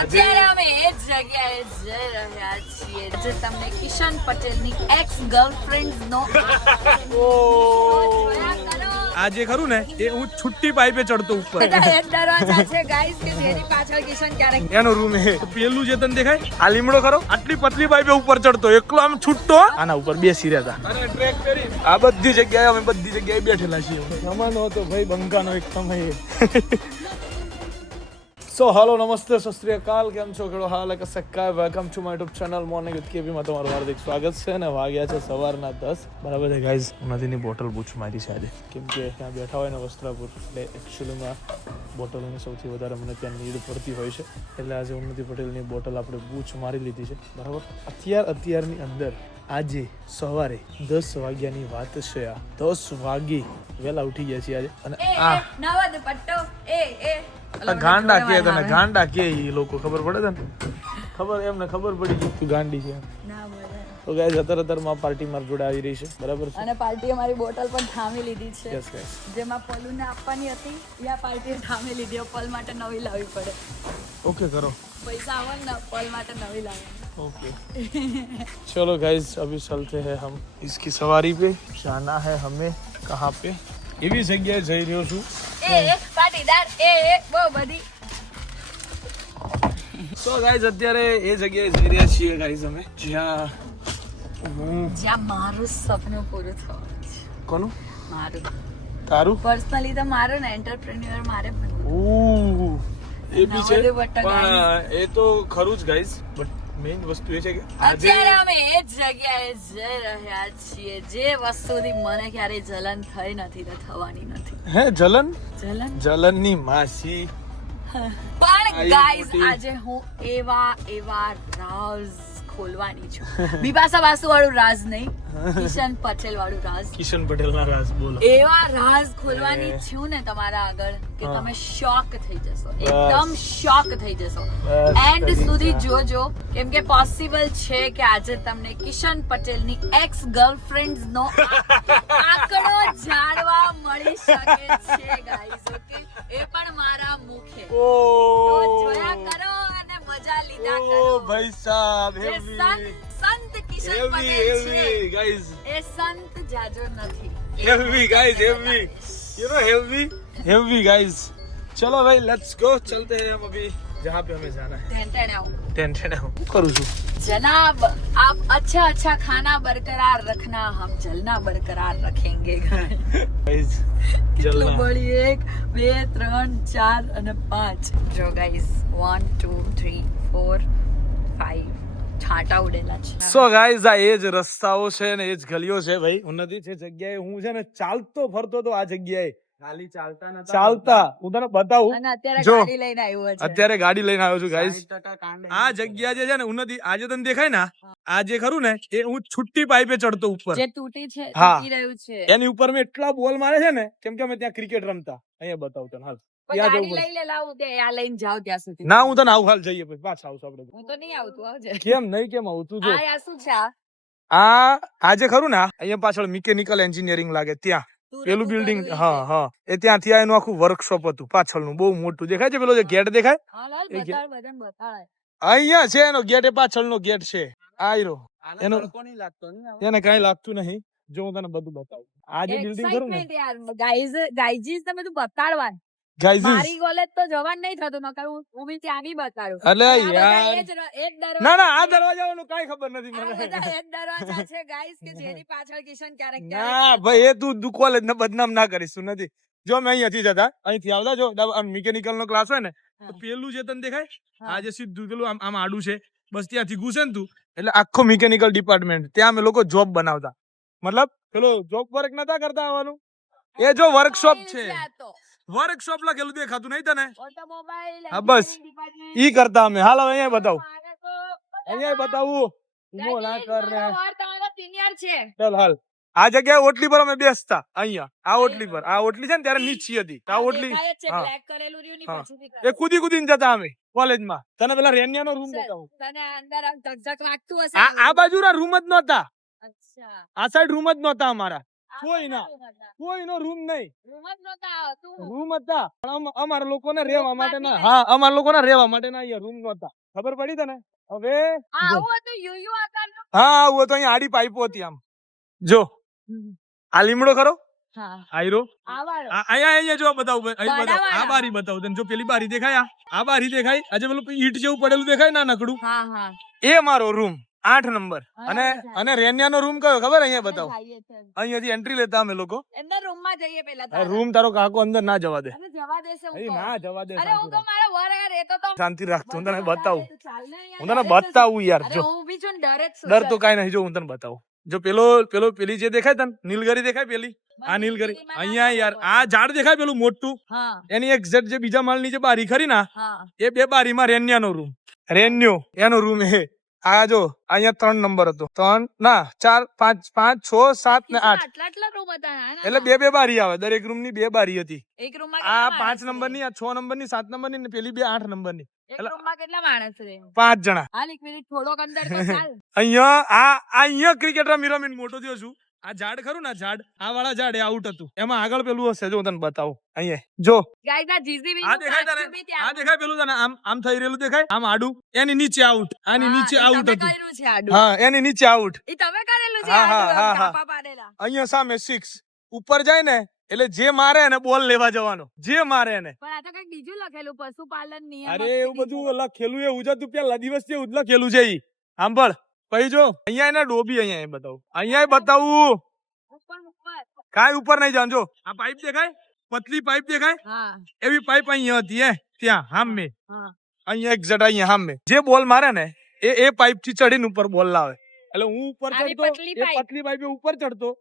અત્યારે અમે એ જ જગ્યાએ જઈ રહ્યા છીએ જે તમને કિશન પટેલની એક્સ ગર્લફ્રેન્ડ નો આ જે ખરું ને એ હું છુટ્ટી પાઇપે ચડતો ઉપર એક દરવાજા છે ગાઈસ કે જેની પાછળ કિશન ક્યારેક એનો રૂમ હે પેલું જે તને દેખાય આ લીમડો ખરો આટલી પતલી પાઇપે ઉપર ચડતો એકલો આમ છૂટતો આના ઉપર બેસી રહ્યા હતા અને ટ્રેક કરી આ બધી જગ્યાએ અમે બધી જગ્યાએ બેઠેલા છીએ જમાનો હતો ભાઈ બંકાનો એક સમય સો હાલો નમસ્તે સત શ્રી અકાલ કેમ છો કેળો હાલ કસક્કા welcome to my YouTube channel morning with KB માં તમારું હાર્દિક સ્વાગત છે અને વાગ્યા છે સવારના 10 બરાબર છે ગાઈઝ નદીની બોટલ પૂછ મારી છે આજે કેમ કે ત્યાં બેઠા હોય ને વસ્ત્રાપુર એટલે એકચ્યુઅલીમાં બોટલની સૌથી વધારે મને ત્યાં નીડ પડતી હોય છે એટલે આજે ઉન્નતિ પટેલની બોટલ આપણે પૂછ મારી લીધી છે બરાબર અત્યારની અંદર આજે સવારે 10 વાગ્યાની વાત છે આ 10 વાગે વહેલા ઉઠી ગયા છીએ આજે અને આ નવા દુપટ્ટો ગાંડા કે તને ગાંડા કે ઈ લોકો ખબર પડે તને ખબર એમને ખબર પડી ગઈ તું ગાંડી છે ના બોલે તો ગાઈસ અત્યારમાં પાર્ટી માર જોડે આવી રહી છે બરાબર છે અને પાર્ટીએ મારી બોટલ પણ થામી લીધી છે યસ ગાઈસ જેમાં પલુને આપવાની હતી યા પાર્ટીએ થામી લીધી પલ માટે નવી લાવવી પડે ओके करो પૈસા આવે ને પલ માટે નવી લાવવાની ओके चलो गाइस अभी चलते हैं हम इसकी सवारी पे जाना है हमें कहाँ पे એવી જગ્યાએ જઈ રહ્યો છું પાટીદાર બહુ બધી સો ગાઈસ અત્યારે એ જગ્યાએ જઈ રહ્યા છીએ ગાઈસ અમે જ્યાં મારું સપનું પૂરું થવાનું છે કોનું મારું તારું પર્સનલી તો મારું ને એન્ટરપ્રેન્યોર મારે બનવું ઓ એ બી છે નવરે બટ્ટા પણ એ તો ખરું જ ગાઈસ બટ મેઇન વસ્તુ એ છે કે અત્યારે અમે એ જ જગ્યાએ જઈ રહ્યા છીએ જે વસ્તુથી મને ક્યારેય જલન થઈ નથી ને થવાની નથી હે જલન જલન ની માસી પણ ગાઈસ આજે હું એવા રાઝ ખોલવાની છું બિપાશા બાસુ વાળું રાઝ નહીં કિશન પટેલ વાળું રાઝ કિશન પટેલ ના રાઝ બોલો એવા રાઝ ખોલવાની છું ને તમારા આગળ કે તમે શોક થઈ જશો એકદમ શોક થઈ જશો એન્ડ સુધી જોજો કેમ કે પોસિબલ છે કે આજે તમને કિશન પટેલની એક્સ ગર્લફ્રેન્ડ નો આંકડો જાણવા મળી શકે છે ગાઈસ ઓકે એ પણ મારા મુખે તો જોયા કરો અને મજા લીધા કરો ઓ ભાઈ સાહેબ જે સંત કિશન પટેલ છે गाइस એ સંત જાજો નથી heavy guys heavy you know heavy guys चलो भाई लेट्स गो चलते हैं हम अभी जहाँ पे हमें जाना है टेंशन है करूँ છું जनाब आप अच्छा खाना बरकरार रखना हम जलना बरकरार रखेंगे गाइस કેટલું બળી 1 2 3 4 અને 5 જો ગાઈસ 1 2 3 4 5 છાંટા ઉડેલા છે સો ગાઈઝ આ એ જ રસ્તાઓ છે ને એ જ ગલીઓ છે ભાઈ ઉન્નતિ છે જગ્યાએ હું છે ને ચાલતો ફરતો તો આ જગ્યાએ ખાલી ચાલતા હું તને બતાવું અને અત્યારે જો, ગાડી લઈને આવ્યો છે અત્યારે ગાડી લઈને આવ્યો છું ગાઈઝ આ જગ્યા જે છે ને ઉન્નતિ આજે તને દેખાય ને આ જે ખરું ને એ હું છુટ્ટી પાઇપે ચડતો ઉપર જે તૂટી છે હા. તૂટી રહ્યું છે એની ઉપર મેં એટલા બોલ મારે છે ને કેમ કે અમે ત્યાં ક્રિકેટ રમતા અહીંયા બતાવું તને હાલ પણ ત્યાં ગાડી જવું લઈ લે લાવું તે આ લઈને જાવ ત્યાં સુધી ના હું તને આવું હાલ જઈએ પછી પાછા આવશું આપણે હું તો નહીં આવતું આવજે કેમ નહીં કેમ આવું તું જો આ શું છે આ આ જે ખરું ને અહીંયા પાછળ મિકેનિકલ એન્જિનિયરિંગ લાગે ત્યાં તું પેલું તું બિલ્ડિંગ કરવી હા છે. હા એ ત્યાંથી આ એનું આખું વર્કશોપ હતું પાછળનું બહુ મોટું દેખાય છે પેલો જે ગેટ દેખાય હા લાલ એ બતાડ બધાને બતાડ અહીંયા છે એનો ગેટ એ પાછળનો ગેટ છે આ હીરો એનો એને કઈ લાગતું નહીં જો હું તને બધું બતાવું આ જે બિલ્ડિંગ ખરું ને એક્સાઇટમેન્ટ યાર ગાઈઝ તમે તો બતાડવાનું ગાઈઝ મારી કોલેજ તો જવાનું નહીં થતું નકર હું બી ત્યાં બી બતાડું એટલે આ બધા યાર એ જ એક દરવાજા ના ના આ દરવાજાનું કઈ ખબર નથી આ મને બધા એક દરવાજા છે ગાઈઝ કે જેની પાછળ કિશન ક્યારેક ના ભાઈ એ તું કોલેજ ને બદનામ ના કરીશ તું નથી જો મેં અહીંયાથી જતા અહીંથી આવતા જો મિકેનિકલ નો ક્લાસ હોય ને તો પેલું જે તને દેખાય આ જે સીધું પેલું આમ આડું છે બસ ત્યાંથી ઘૂસે ને તું એટલે આખો મિકેનિકલ ડિપાર્ટમેન્ટ ત્યાં અમે લોકો જોબ બનાવતા મતલબ પેલો જોબ વર્ક નતા કરતા આવવાનું એ જો વર્કશોપ છે વર્કશોપ લખેલું દેખાતું નહીં તને ઓટોમોબાઈલ હા, બસ. ઈ કરતા અમે હાલ હવે અહીંયા બતાવું અહીંયા બતાવું ઊભો ના કર રે સિનિયર છે ચાલ હાલ આ જગ્યાએ ઓટલી પર અમે બેસતા અહીંયા આ ઓટલી પર આ ઓટલી છે ને ત્યારે નીચી હતી આ ઓટલી દેખાય જ છે, હા. black કરેલું રહ્યું ની હા. પછીથી એ કૂદીને જતા અમે કોલેજમાં તને પેલા રેનિયાનો રૂમ સર, બતાવું તને અંદર આમ ઝકઝક લાગતું હશે આ બાજુના રૂમ જ નહોતા અચ્છા આ સાઈડ રૂમ જ નહોતા અમારા કોઈનો રૂમ નહીં, રૂમ જ નહોતા તું રૂમ હતા પણ અમારા લોકોને રહેવા માટેના, હા અમારા લોકોના રહેવા માટેના અહીંયા રૂમ નહોતા. ખબર પડી તને? હવે આવું હતું યુયુ આકારનું. હા આવું તો અહીંયા આડી પાઇપો હતી આમ. જો આ લીમડો ખરો, હા આયરો આવાળો. અહીંયા જો બતાવું, અહીં બતાવું, આ બરાબર. બારી બતાવું તને. જો પેલી બારી દેખાય, આ બારી દેખાય, આજે પેલું ઈટ જેવું પડેલું દેખાય ના નકડું, હા હા એ મારો રૂમ 8 નંબર. અને અને રેન્યાનો રૂમ કયો ખબર? અહીંયા બતાવો, અહીંયાથી એન્ટ્રી લેતા અમે લોકો. એમના રૂમમાં જઈએ પેલા. રૂમ તારો કાકો અંદર ના જવા દે. અરે જવા દેશે હું અહીં કહું. ના જવા દે. અરે હું તો મારા વર આ રહેતો તો શાંતિ રાખતો, હું તને બતાવું, ચાલ ને યાર, હું તને ડરે છે. બતાવું યાર. અરે જો હું બી છું ને, ડરે જ છું. ડર તો કાંઈ નહીં, જો હું તને બતાવું. જો પેલો પેલી જે દેખાય તને નીલગરી દેખાય, પેલી આ નીલગરી, અહીંયા યાર આ ઝાડ દેખાય પેલું મોટું, હા એની એક્ઝેક્ટ જે બીજા માળની જે બારી ખરી ના, હા એ 2 બારીમાં રેન્યાનો રૂમ, રેન્યો એનો રૂમ. એ આ જો અહીંયા 3 નંબર હતો, 3 ના 4 5 5 6 7 ને 8, આટલા આટલા રૂમ હતા ના, ના, એટલે 2 બારી આવે, દરેક રૂમ ની 2 બારી હતી. એક રૂમમાં આ કેટલા 5 નંબર ની, આ 6 નંબર ની, 7 નંબર ની, ને પેલી 8 નંબર ની. એક રૂમમાં કેટલા માણસ રહે? 5 જણા. હાલ એક મિનિટ થોડોક અંદર તો ચાલ. અહીંયા ક્રિકેટ રમી રમીને મોટો થયો છું. આ ઝાડ ખરું ને, ઝાડ આ વાળા ઝાડ એ આઉટ હતું, એમાં આગળ પેલું હશે, જો હું તને બતાવું. અહીંયા જો ગાઈસ આ જીસીબી આ દેખાય તને, આ દેખાય પેલું તને આમ આમ થઈ રહેલું દેખાય, આમ આડું, એની નીચે આઉટ, આની નીચે આઉટ હતું. કરેલું છે આડું. હા એની નીચે આઉટ. ઈ તમે કરેલું છે હા, હા, આડું, હા, એમ હા. કાપા પાડેલા. અહીંયા સામે 6 ઉપર જાય ને એટલે જે મારે એને બોલ લેવા જવાનો, જે મારે એને. પણ આ તો કંઈક બીજું લખેલું, પશુપાલન નિયમ. અરે એવું બધું લખેલું, એવું જ હતું પેલા દિવસથી એવું જ લખેલું છે. ઈ સાંભળ પછી જો અહીંયા એને ડોબી, અહીંયા એ બતાવું, અહીંયા બતાવું, ઉપર ઉપર. કાંઈ ઉપર નહીં જવાનું. જો આ પાઇપ દેખાય, પતલી પાઇપ દેખાય, હા એવી પાઇપ અહીંયા હતી, ત્યાં સામે, હા અહીંયા એક્ઝેક્ટ અહીંયા સામે જે બોલ મારે ને એ પાઇપ થી ચડીને ઉપર બોલ લાવે. એટલે હું ઉપર આવી ચડતો, પતલી એ પાઇપ. પતલી પાઇપે ઉપર ચડતો,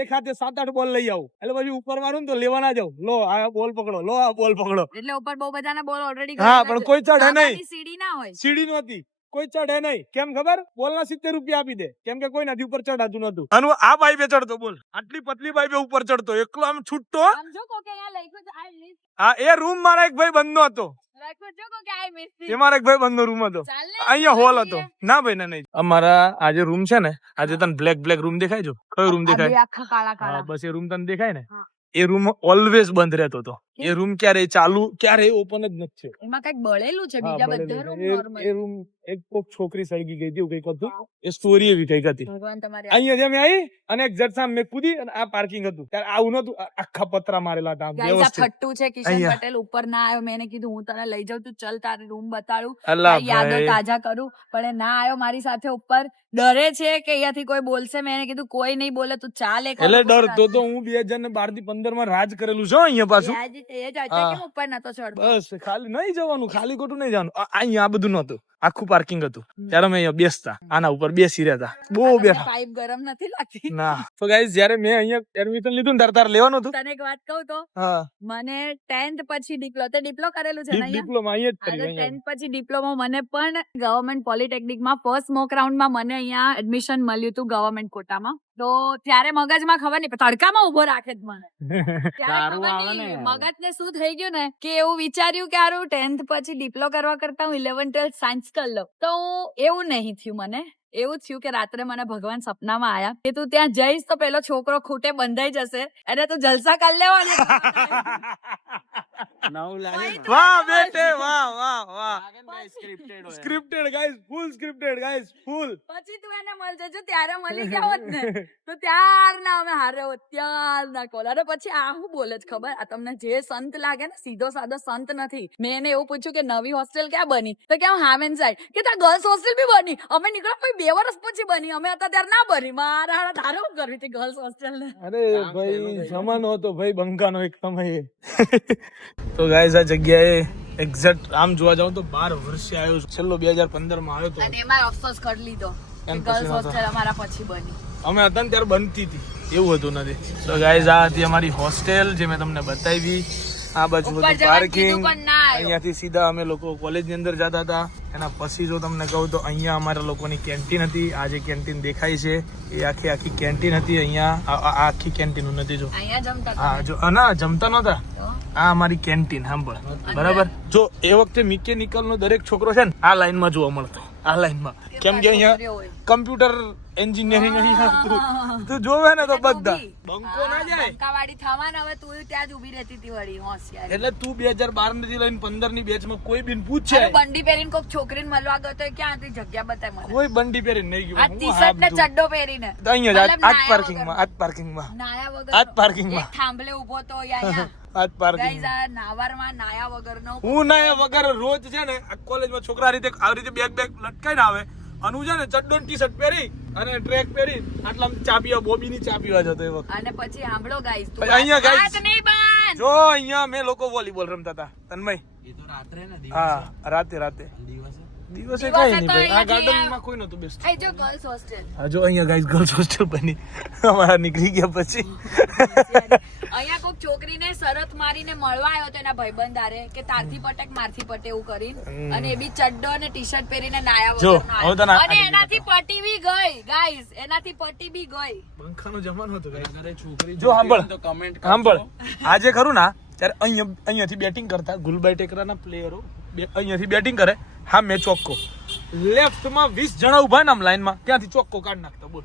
એક હાથે 7-8 બોલ લઈ આવું, એટલે પછી ઉપર મારું ને તો લેવા ના જાઉં, લો આ બોલ પકડો, લો આ બોલ પકડો. એટલે ઉપર બહુ બધાના બોલ ઓલરેડી. હા પણ કોઈ ચડે નહીં, સીડી ના હોય. સીડી નહોતી, કોઈ ચડે નહીં. કેમ ખબર? બોલ ના 70 રૂપિયા આપી દે, કેમ કે કોઈ નદી ઉપર ચડાતું નતું. અને આ પાઇપે ચડતો, બોલ આટલી પતલી પાઇપે ઉપર ચડતો, એકલો આમ છૂટતો. સમજો કો કે અહીંયા લખ્યું છે I miss. હા એ રૂમ મારા એક ભાઈ બંધનો હતો, લખ્યું છે કો કે I miss you. એ મારા એક ભાઈ બંધનો રૂમ હતો, ચાલ ને, અહીંયા હોલ જઈએ. હતો. ના ભાઈ ના નહીં, અમારા આ જે રૂમ છે ને, આજે તને બ્લેક રૂમ દેખાય? જો કયો રૂમ આ બે દેખાય? આખા કાળા હા કાળા. બસ એ રૂમ તને દેખાય ને, હા. એ રૂમ ઓલવેઝ બંધ રહેતો હતો. એ રૂમ ક્યારેય ચાલુ, ક્યારેય ઓપન જ નથી થયો. એમાં કઈક બળેલું છે, હા, બીજા બળેલું બધા છે. Room normal. એ રૂમ એક કોક છોકરી સળગી ગઈ હતી, એવું કંઈક હતું. એ સ્ટોરી એવી કંઈક હતી. ભગવાન તમારે અહીંયા જેમ આવી અને એક્ઝેક્ટ સામે કૂદી, અને આ પાર્કિંગ હતું. ત્યારે આવું નતું, આખા પતરા મારેલા હતા આમ ગાઈસ આ વ્યવસ્થિત. ફટ્ટુ છે કિશન અહીંયા. પટેલ ઉપર ના આવ્યો. મેં એને કીધું હું તને લઈ જાઉં, તું ચલ તારે રૂમ બતાડું, અલ્લા તારી યાદો ભાઈ. તાજા કરું. પણ એ ના આવ્યો મારી સાથે ઉપર. ડરે છે કે અહીંયાથી કોઈ બોલશે. મેં એને કીધું કોઈ નહીં બોલે, તું ચાલ એક એટલે ડરતો તો હું 2012 થી 15 માં રાજ કરેલું છે અહીંયા પાછું. એ જ હા. કેમ ઉપર નતો ચડતો. બસ ખાલી નહીં જવાનું, ખાલી ખોટું નહીં જવાનું. અહીંયા આ બધું નતું, આખું પાર્કિંગ હતું. ત્યારે અમે અહીંયા બેસતા, આના ઉપર બેસી રહેતા, બહુ તમને બેઠા. પાઇપ ગરમ નથી લાગતી? ના તો ગાઈસ જયારે મેં અહીંયા એડમિશન લીધું ને ત્યારે તારે લેવાનું હતું. તને એક વાત કહું તો હા મને 10th પછી ડિપ્લો કરેલું છે ને અહીંયા? ડિપ્લોમા અહીંયા જ કરી અહીંયા. 10th પછી ડિપ્લોમા મને પણ ગવર્મેન્ટ પોલિટેકનિકમાં ફર્સ્ટ મોક રાઉન્ડમાં મને અહીંયા એડમિશન મળ્યું હતું ગવર્મેન્ટ કોટામાં. તો ત્યારે મગજમાં ખબર નહીં, તડકામાં ઉભો રાખે જ મને. ત્યારે ખબર નહીં મગજને શું થઈ ગયું ને કે એવું વિચાર્યું કે હારું 10th પછી ડિપ્લો કરવા કરતા હું 11th 12th સાયન્સ કરી લઉં. તો એવું નહીં થયું મને. એવું થયું કે રાત્રે મને ભગવાન સપનામાં આયા કે તું ત્યાં જઈશ તો પેલો છોકરો ખૂટે બંધાઈ જશે અને તું જલસા કરી લેવાનો. વાહ બેટે વાહ વાહ વાહ. સ્ક્રિપ્ટેડ ગાઈસ, ફૂલ સ્ક્રિપ્ટેડ ગાઈસ, ફૂલ. પછી તું એને મળજે જો ત્યારે મળી ગયા હોત ને તો ત્યારના અમે હારે હોત, ત્યારના કોલ. અરે પછી આ હું બોલે છે ખબર? આ તમને જે સંત લાગે ને, સીધો સાદો સંત નથી. મેં એને એવું પૂછ્યું કે નવી હોસ્ટેલ ક્યાં બની? તો કે હામેન સાઈડ. કે ત્યાં ગર્લ્સ હોસ્ટેલ બી બની? અમે નીકળ્યા પછી 2 વર્ષ પછી બની, અમે હતા ત્યારે ના બની. મારા હારા તારે શું કરવી હતી ગર્લ્સ હોસ્ટેલ ને? અરે ભાઈ જમાનો હતો ભાઈ બંકાનો એક સમયે. તો ગાઈસ આ જગ્યાએ એક્ઝેક્ટ આમ જોવા જાવ તો 12 વર્ષે આવ્યો છું. છેલ્લો 2015 માં આવ્યો તો. અને એમાં અફસોસ કરી લીધો કે ગર્લ્સ હોસ્ટેલ અમારા પછી બની. અમે હતા ને ત્યારે બનતી હતી, એવું હતું નથી. તો ગાઈસ આ હતી અમારી હોસ્ટેલ જે મેં તમને બતાવી. આ બાજુ ઉપર બધું જવાનું પાર્કિંગ, કીધું પણ ના આવ્યો. અહીંયાથી સીધા અમે લોકો કોલેજ ની અંદર જતા હતા. એના પછી જો તમને કહું તો અહીંયા અમારા લોકોની કેન્ટીન હતી. આ જે કેન્ટીન દેખાય છે એ આખી કેન્ટીન હતી. અહીંયા આ આખી કેન્ટીન નથી, જો અહીંયા જમતા હા તમે. જો ના જમતા નહોતા. તો આ અમારી કેન્ટીન સાંભળ બરાબર. જો એ વખતે મિકેનિકલ નો દરેક છોકરો છે ને આ લાઈન માં જોવા મળતો, આ લાઈન માં. કેમ કે અહીંયા છોકરીઓ હોય. કમ્પ્યુટર એન્જિનિયરિંગ અહીં આવતું તું જોવે ને તો બધા બંકો ના જાય બંકાવાળી થવાને હવે તું ત્યાં જ ઊભી રહેતી હતી વળી હોશિયાર. એટલે તું 2012 થી લઈને 15 ની બેચમાં કોઈ બિન પૂછે અરે બંડી પહેરીને કોક છોકરીને મળવા ગયો તો ક્યાં હતી જગ્યા બતાય મને. કોઈ બંડી પહેરીને નહીં ગયું આ ટી-શર્ટ ને ચડ્ડો પહેરીને તો અહીંયા જ મતલબ આજ પાર્કિંગમાં નાયા વગર આજ પાર્કિંગમાં એક થાંભલે ઊભો તો અહીંયા આજ પાર્કિંગ ગાઈઝ આ નાવરમાં નાયા વગરનો હું નાયા વગર રોજ છે ને આ કોલેજમાં છોકરા રીતે આવી રીતે બેગ લટકાઈને આવે અનુ છે ને ચડ્ડો ટી-શર્ટ પહેરી અને ટ્રેક પહેરી આટલા ચાપીઓ બોબીની ચાપીઓ જતો એ વખત અને પછી સાંભળો ગાઈઝ તું અહીંયા guys, હાથ નહીં બાંધ. જો અહીંયા મેં લોકો વોલીબોલ રમતા હતા તન્મય એ તો રાત્રે ને હા રાતે દિવસે દિવસે દિવસે કઈ નહીં તો ભાઈ આ અહીંયાથી ગાર્ડનમાં કોઈ નતું બેસતું આ જો ગર્લ્સ હોસ્ટેલ હા જો અહીંયા ગાઈસ ગર્લ્સ હોસ્ટેલ બની અમારા નીકળી ગયા પછી અહીંયા કોક છોકરીને શરત મારીને મળવા આવ્યો તો એના ભાઈબંધ હારે કે તારથી પટક મારથી પટે એવું કરીને અને એ બી ચડ્ડો અને ટી-શર્ટ પહેરીને નાયા જો, વગરનો હવે તને આવ્યો. અને આ એનાથી પટી બી ગઈ ગાઈસ એનાથી પટી બી ગઈ. બંખાનો જમાનો હતો ગાઈસ અગર એ છોકરી જો સાંભળ તો કમેન્ટ સાંભળ આજે ખરું ના ત્યારે અહીંયાથી બેટિંગ કરતા ગુલબાઈ ટેકરાના પ્લેયરો અહીંયાથી બેટિંગ કરે હા મેં ચોક્કો લેફ્ટમાં 20 જણા ઉભા ને આમ લાઈનમાં ત્યાંથી ચોક્કો કાઢ નાખતા બોલ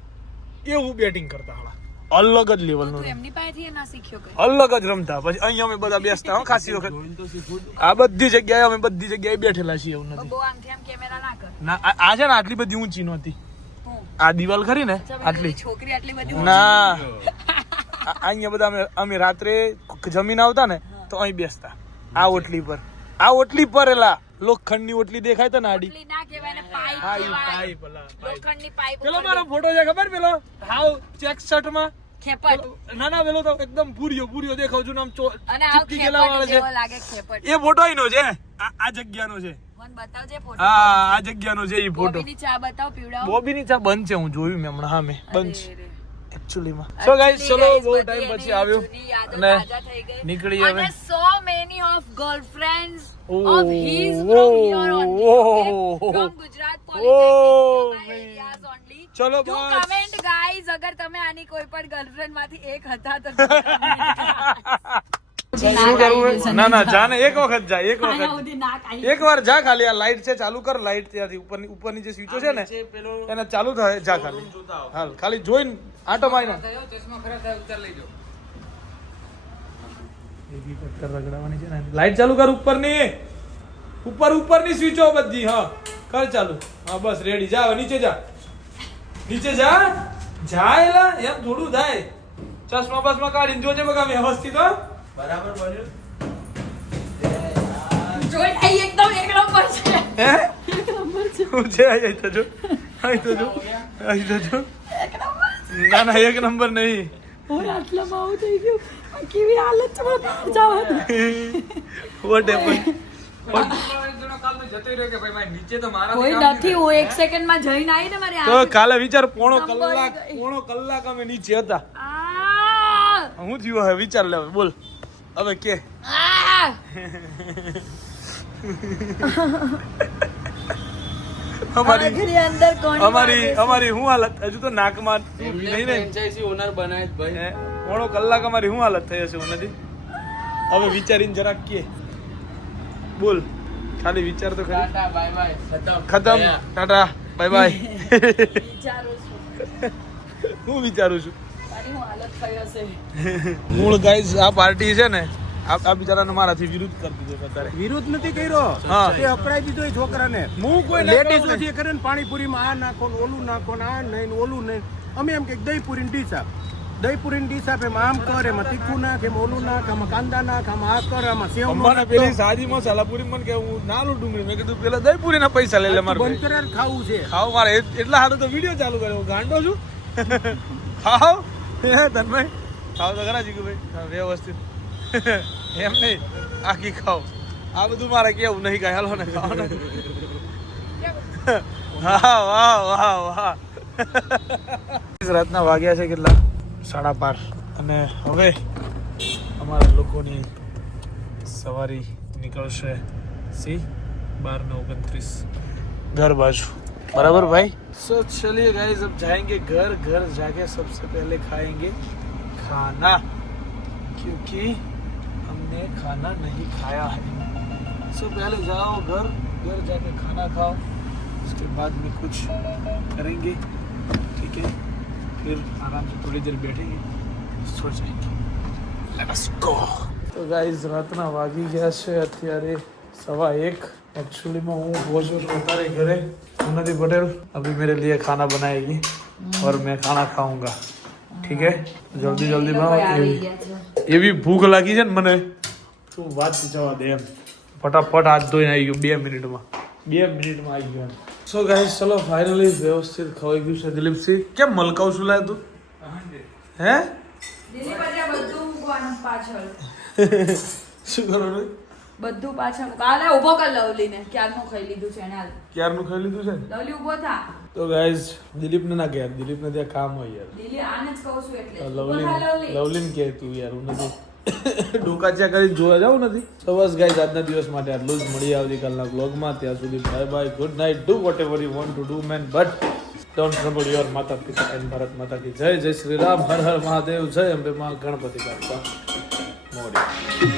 એવું બેટિંગ કરતા હાલા અલગ જ લેવલનું તું એમની પાસેથી એ ના શીખ્યો કઈ. અલગ જ રમતા પછી અહીંયા અમે બધા બેસતા હો ખાસી વખત જોઈને તો શીખવું જ. આ બધી જગ્યાએ અમે બધી જગ્યાએ બેઠેલા છીએ એવું નથી બહુ આમથી આમ કેમેરા ના કર. ના આ છે ને આટલી બધી ઊંચી નહોતી હું આ દિવાલ ખરી ને અચ્છા, આટલી પેલી છોકરી આટલી બધી ના અહીંયા બધા અમે રાત્રે જમીન આવતા ને તો અહીં બેસતા આ ઓટલી પર એલા લોખંડની ઓટલી દેખાય તો ને આડી ઓટલી ના કહેવાય ને પાઇપ હા ઈ કહેવાય. પાઇપ અલા પાઇપ લોખંડની પાઇપ પેલો ઉપર મારો ફોટો છે ખબર પેલો હાવ ચેક શર્ટ માં ખેપટ ના પેલો તો એકદમ પૂરિયો દેખાવ છું ને આમ અને આવ ચીપકી ગયેલા વાળા ખેપટ જેવો છે લાગે ખેપટ. એ ફોટો એનો છે આ જગ્યાનો છે મને બતાવજે ફોટો. હા આ જગ્યાનો છે ઈ ફોટો બોબીની ચા બતાવ પીવડાવો. બોબીની ચા બંધ છે હું જોયું મેં હમણાં હા મેં બંધ છે અરે રે. એકચ્યુઅલી માં સો ગાઈસ ચલો Actually, બહુ guys, ટાઈમ બધી પછી આવ્યો એની જૂની યાદો અને તાજા થઈ ગઈ. નીકળી હવે અને so many of girlfriends Oh, of his from here only, okay? From Gujarat Polytechnic areas only. ચલો Do બસ comment guys અગર તમે આની કોઈ પણ ગર્લફ્રેન્ડ માંથી એક હતા તો do comment. શું કરવું ના જાને એક વખત જા એક આના વખત સુધી નાક આવી. એક વાર જા ખાલી આ લાઈટ છે ચાલુ કર લાઈટ ત્યાંથી ઉપરની જે સ્વિચો છે ને છે પેલો એને ચાલુ થાય જા ખાલી જોતા આવો. હાલ ખાલી જોઈને આટો મારીને થયો ચશ્મા ખરાબ થાય ઉતાર લઈ જાઓ. રગડાવાની છે ને લાઈટ ચાલુ કર ઉપરની સ્વિચો બધી હા કર ચાલુ હા બસ રેડી જા હવે નીચે જા એલા એમ થોડું થાય ચશ્મા બસમાં કાઢીને જોજે બગા વ્યવસ્થિત હો બરાબર બન્યું જોઈ આઈ એકદમ એક નંબર છે. હે હું છે અહીં તો જો ના એક નંબર નહીં ઓય આટલામાં આવું થઈ ગયું. આ કેવી હાલત છે મને બહાર જવાની. વોટ હેપન કોઈ નથી હું એક સેકન્ડ માં જઈને આવી ને મારી તો કાલે વિચાર પોણો નંબર કલાક અમે નીચે હતા આ હું થયું હવે વિચાર લે બોલ હવે કે આ અમારી અંદર કોણ અમારી શું હાલત હજુ તો નાકમાં નહીં ને ફ્રેન્ચાઇઝી ઓનર બનાય જ ભાઈ. પોણો કલાક અમારી શું હાલત થઈ હશે નથી હવે વિચારીને જરાક કે બોલ ખાલી વિચાર તો ખરી ટાટા બાય બાય ખતમ ટાટા બાય બાય વિચારું છું હું વિચારું છું તારી હું હાલત થઈ હશે. મૂળ ગાઈઝ આ પાર્ટી છે ને આ બિચારાને મારાથી વિરુદ્ધ કરી દીધો અત્યારે વિરોધ નથી કર્યો હા. તે અકળાઈ દીધો એ છોકરાને હું કોઈ લેડીઝો જે કરે ને પાણીપુરીમાં આ નાખો ને ઓલું નાખો ને આ નહીં ને ઓલું નહીં અમે એમ કે દહીં પૂરી ડીશ આપ દહીં પૂરી ડીશ આપે એમાં આમ કર એમાં તીખું નાખ એમાં ઓલું નાખ આમાં કાંદા નાખ આમાં આ કર આમાં સેવ મને પેલી સાદી મસાલા પૂરી મને કે હું નાનું ડુંગળી મેં કીધું પેલા દહીં પૂરી ના પૈસા લઈ લે મારે બંધ કરાર ખાવું છે ખાવ મારે એટલા હારું તો વિડીયો ચાલુ કર્યો ગાંડો છું ખાવ હે ધનભાઈ ખાવ તો ખરા જીગુભાઈ હા, વ્યવસ્થિત એમ નહીં આખી ખાવ આ બધું મારે કેવું નહીં કાંઈ હાલો ને ખાવ ને હા વાહ રાતના વાગ્યા છે કેટલા 12:30 અને હવે અમારા લોકોની સવારી નીકળશે 12:29 घर बाजू बराबर भाई सो चलिए गाइस अब जाएंगे घर जाके सबसे पहले खाएंगे खाना क्योंकि हमने खाना नहीं खाया है सो पहले जाओ घर जाके खाना खाओ उसके बाद में कुछ करेंगे ठीक है, फिर आराम से थोड़ी देर बैठेंगे, सो जाएंगे. Let's go. तो गाइस રાતના વાગી ગયા છે અત્યારે 1:15. एक्चुअली में हूँ पहुँचो तारे घरे. उन्नति पटेल अभी मेरे लिए खाना बनाएगी और मैं खाना खाऊंगा. ठीक है, जल्दी जल्दी बनाओ. એવી ભૂખ લાગી છે ને મને, તું વાત જવા દે એમ. ફટાફટ હાથ ધોઈને આવી ગયો 2 મિનિટમાં. 2 મિનિટમાં આવી ગયો. સો ગાઈસ ચલો ફાઇનલી વ્યવસ્થિત ખવાઈ ગયું છે. દિલીપસિંહ કેમ મલકાવ છું લાય તું? હે દિલીપ આજે બધું મૂકવાનું પાછળ. શું કરવાનું? બધું પાછળ કાલે ઊભો કર લવલીને. ક્યારનું ખાઈ લીધું છે એને હાલ. ક્યારનું ખાઈ લીધું છે? લવલી ઊભો થા. તો ગાઈસ દિલીપને ના કહે, દિલીપને ત્યાં કામ હોય યાર. દિલીપ આને જ કહું છું એટલે. ઊભો થા લવલી. લવલીને કહે તું યાર. હું નથી ડોકાચા કરી જોવા જાવ નથી. તો બસ ગાઈસ આજના દિવસ માટે આટલું જ. મળીએ આવતીકાલના બ્લોગમાં. ત્યાં સુધી bye bye, good night, do vote ever you want to do man, but don't trouble your માતા પિતા એન્ડ ભારત માતા કી જય. જય શ્રી રામ, હર હર મહાદેવ, જય અંબે માં, ગણપતિ બાપ્પા મોર્યા.